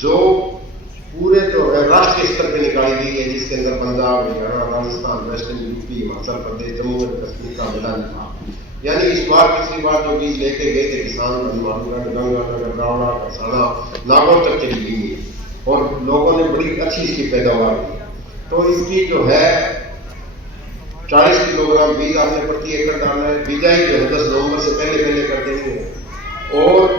जो पूरे जो है राष्ट्रीय स्तर पे निकाली गई है, जिसके अंदर Punjab, Haryana, Rajasthan, western UP, Himachal Pradesh, Jammu and Kashmir का मैदान था। यानी इस बार पिछली बार जो बीज लेके गए थे किसान हनुमानगढ़, गंगानगर, गावड़ा, कसाना, नागौर तक चली गई है और लोगों ने बड़ी अच्छी इसकी पैदावार की। तो इसकी जो है 40 किलोग्राम बीज आपने प्रति एकड़ डालना है। बिजाई जो है 10 नवंबर से पहले कर देनी है और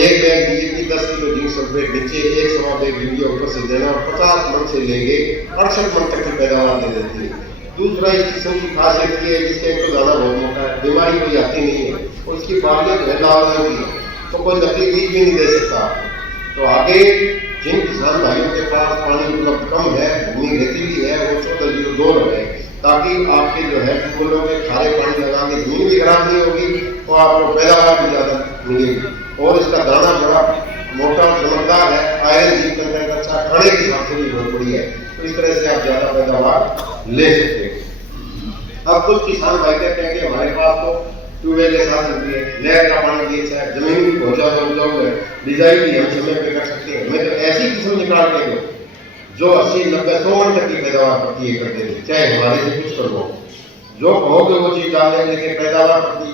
एक bag DAP 10 kilo zinc sulphate नीचे, 1 सवा बैग यूरिया ऊपर से देना और 50 मन से लेंगे 68 मन तक की पैदावार दे देती है। दूसरा इस किस्म की खासियत ये है जिसके एक तो दाना बहुत मोटा है, बीमारी कोई आती नहीं है, उसकी बालियत है लाल रंग की, तो कोई नकली बीज भी नहीं दे सकता। तो आगे जिन किसान भाइयों के पास पानी उपलब्ध कम है, भूमि रेतीली है, वो 1402 रहे, ताकि आपके जो है ट्यूबवेलों में खारे पानी लगा के जमीन भी खराब नहीं होगी और आपको पैदावार भी ज़्यादा मिलेगी। और इसका दाना बड़ा मोटा चमकदार है, आयरन जिंक कंटेंट अच्छा, खाने के हिसाब से भी बहुत बढ़िया है। तो इस तरह से आप ज़्यादा पैदावार ले सकते हैं। अब कुछ किसान भाई कहते हैं कि हमारे पास तो ट्यूबवेल के साथ होती है, नहर का पानी भी अच्छा है, जमीन भी बहुत ज़्यादा उपजाऊ है, बिजाई भी हम समय पे कर सकते हैं, हमें तो ऐसी किस्म निकाल के दो जो 80, 90, 100 मन तक की पैदावार प्रति एकड़ देगी, चाहे हमारे से कुछ करो। जो कहोगे वो चीज़ डाल देंगे, लेकिन पैदावार प्रति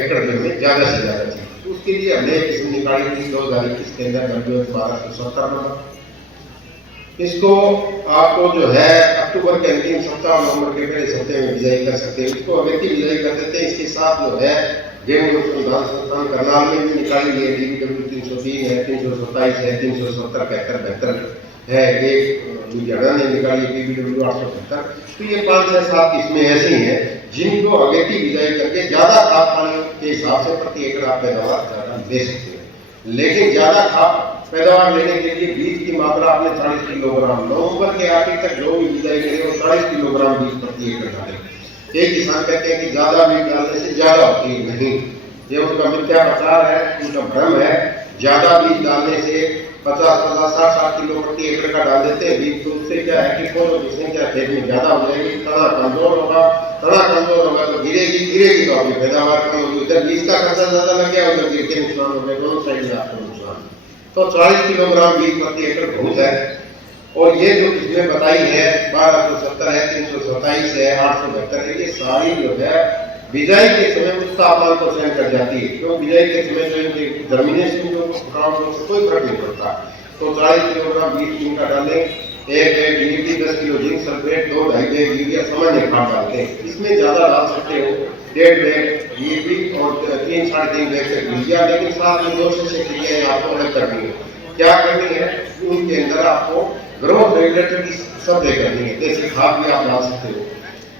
एकड़ देंगे ज़्यादा से ज़्यादा चाहिए। तो उसके लिए हमने किस्म निकाली थी 2021 के अंदर 1270 नंबर। इसको आपको जो है अक्टूबर के अंतिम सप्ताह, नवंबर के पहले सप्ताह में बिजाई कर सकते हैं। इसको अगेती बिजाई कर देते हैं। इसके साथ जो है गेहूं अनुसंधान संस्थान करनाल में भी निकाली गई है, DBW 303 है, 327 है, 370, 75, 72 है, एक लुधियाना ने निकाली PBW 875। तो ये 5 से 7 किस्में ऐसी हैं जिनको अगेती बिजाई करके ज़्यादा खाद पानी के हिसाब से प्रति एकड़ आप पैदावार ज़्यादा ले सकते हैं। लेकिन ज़्यादा खाद पैदावार लेने के लिए बीज की मात्रा आपने 40 किलोग्राम, नवंबर के आखिर तक जो भी बिजाई करें वो 40 किलोग्राम बीज प्रति एकड़ डालें। एक किसान कहते हैं कि ज़्यादा बीज डालने से ज़्यादा होती है, नहीं, ये उनका मिथ्या प्रचार है, उनका भ्रम है। ज़्यादा बीज डालने से 50, 60 किलो प्रति एकड़ का डाल देते हैं बीज, तो उससे क्या है कि फलों की संख्या खेत में ज़्यादा हो जाएगी, तना कमजोर होगा, तना कमजोर होगा तो गिरेगी तो आपकी पैदावार कम होगी, उधर बीज का खर्चा ज़्यादा लग गया, उधर गिर के नुकसान हो गया, दोनों साइड में आपको नुकसान। तो 40 किलोग्राम बीज प्रति एकड़ बहुत है। और ये जो किस्में बताई है 1270 है, 327 है, 872 है, ये सारी जो है बिजाई के समय उस तापमान को सहन कर जाती है, क्योंकि बिजाई के समय जो इनके जर्मिनेशन को कोई फर्क नहीं पड़ता। तो 40 किलोग्राम बीज इनका डालें, एक DAP 10 kilo zinc sulphate, 2-2.5 bag urea सामान्य खाद डालते हैं। इसमें ज़्यादा डाल सकते हो, 1.5 बैग DAP और 3-3.5 बैग से यूरिया, लेकिन साथ में 2 से क्रियाएं आपको अलग करनी है। क्या करनी है? उनके अंदर आपको ग्रोथ रेगुलेटर की स्प्रे करनी है, जैसे खाद भी आप डाल सकते हो।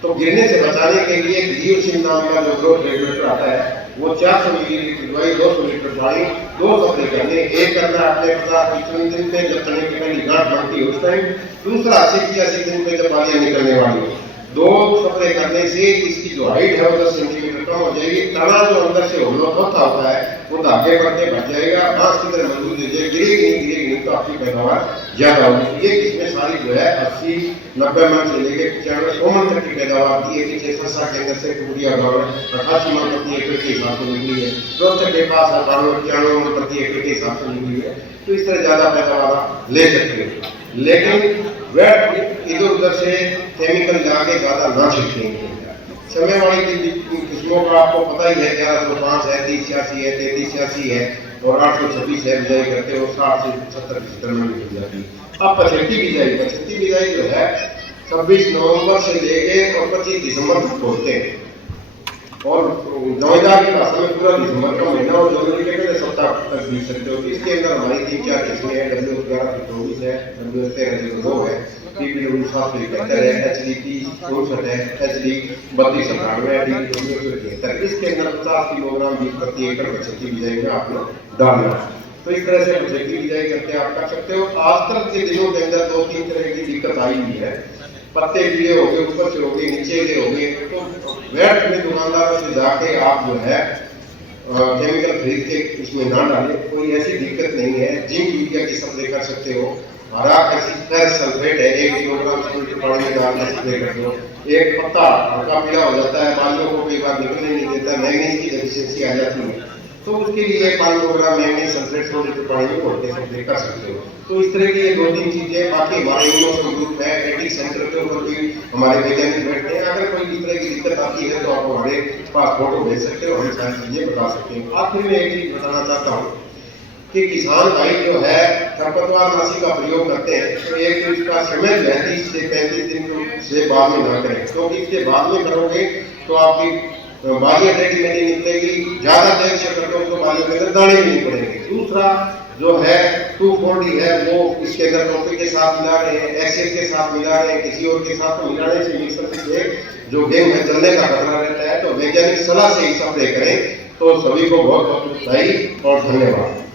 तो गिरने से बचाने के लिए गियोसिन नाम का जो ग्रोथ रेगुलेटर आता है वो 400 मिलीलीटर दवाई 200 लीटर पानी 2 स्प्रे करने, एक करना अपने 50 दिन पे जब तने की पहली गांठ बनती है उस टाइम, दूसरा 80 दिन पे जब बालियां निकलने वाली है। 2 स्प्रे करने से इसकी जो हाइट है वो 10 सेंटीमीटर कम हो जाएगी। तना जो अंदर से होता है वो धागे बढ़ते बढ़ जाएगा, बांस की तरह मजबूत हो जाएगी, गिरेगी नहीं तो आपकी पैदावार ज्यादा होगी। ये किस्में सारी जो है 80, 90 मन से लेकर 95, 100 मन तक की पैदावार दी है। पीछे सरसा के अंदर से पूरिया 88 मन प्रति एकड़ के हिसाब से निकली है, रोहतक के पास 92 मन प्रति एकड़ के हिसाब से निकली है। तो इस तरह ज्यादा पैदावार ले सकते हैं, लेकिन वह इधर उधर से केमिकल लगा के ज्यादा ना छिड़केंगे। समय वाली किस्मों का आपको पता ही है, 1105 है, 3086 है, 3386 है और 826 है। बिजाई करते हो 60 से 70 में मिल जाती है। अब 75 बिजाई जो है 26 नवंबर से लेके और 25 दिसंबर तक होते हैं और नवजात की भाषा में पूरा दिसंबर का महीना और जनवरी के पहले सप्ताह तक बीत सकते हो। इसके अंदर हमारी 3-4 किस्में हैं, W11-24 है, W13-02 है, PBW 771 है, HDP 64 है, HD 3298 है, DBW 173। इसके अंदर 50 किलोग्राम बीज प्रति एकड़ 75 बिजाई में आपने डालना है। तो इस तरह से 75 बिजाई करके आप कर सकते हो। आजकल के दिनों के अंदर 2-3 तरह की दिक्कत आई हुई है, पत्ते गिरे हो गए, ऊपर से हो गए, नीचे के हो गए। तो वेट में दुकानदारों से जाके आप जो है केमिकल खरीद के उसमें ना डालें, कोई ऐसी दिक्कत नहीं है। जिंक यूरिया की स्प्रे कर सकते हो, हरा कैल्शियम सल्फेट है 1 किलोग्राम पानी में डाल के स्प्रे कर दो। एक पत्ता हल्का पीला हो जाता है, बालों को कई बार निकलने नहीं देता, मैग्नीज की डेफिशिएंसी आ जाती है, तो उसके लिए 500 ग्राम मैंगनीज सल्फेट 100 लीटर पानी में घोल के स्प्रे कर सकते हो। तो इस तरह की ये 2-3 चीजें। बाकी हमारे इम्यूनो ग्रुप है, एडिक सेंटर के ऊपर भी हमारे वैज्ञानिक बैठते हैं। अगर कोई इस तरह की दिक्कत आती है तो आप हमारे पास फोटो भेज सकते हो, हम सारी चीजें बता सकते हैं। आखिर में एक चीज बताना चाहता हूँ कि किसान भाई जो है खरपतवार नाशी का प्रयोग करते हैं तो एक तो इसका समय 30 से 35 दिन से बाद में ना करें, क्योंकि इसके बाद में करोगे तो आपकी बालियां रेडीमेड निकलेगी। ज्यादा देर से करोगे तो बालियों के अंदर दाने भी नहीं पड़ेंगे। दूसरा जो है 2,4-D है, वो इसके अंदर टॉपिक के साथ मिला रहे हैं, एसिड के साथ मिला रहे हैं, किसी और के साथ तो मिलाने से मिक्सर से जो गेहूं में जलने का खतरा रहता है। तो वैज्ञानिक सलाह से ही स्प्रे करें। तो सभी को बहुत बहुत बधाई और धन्यवाद।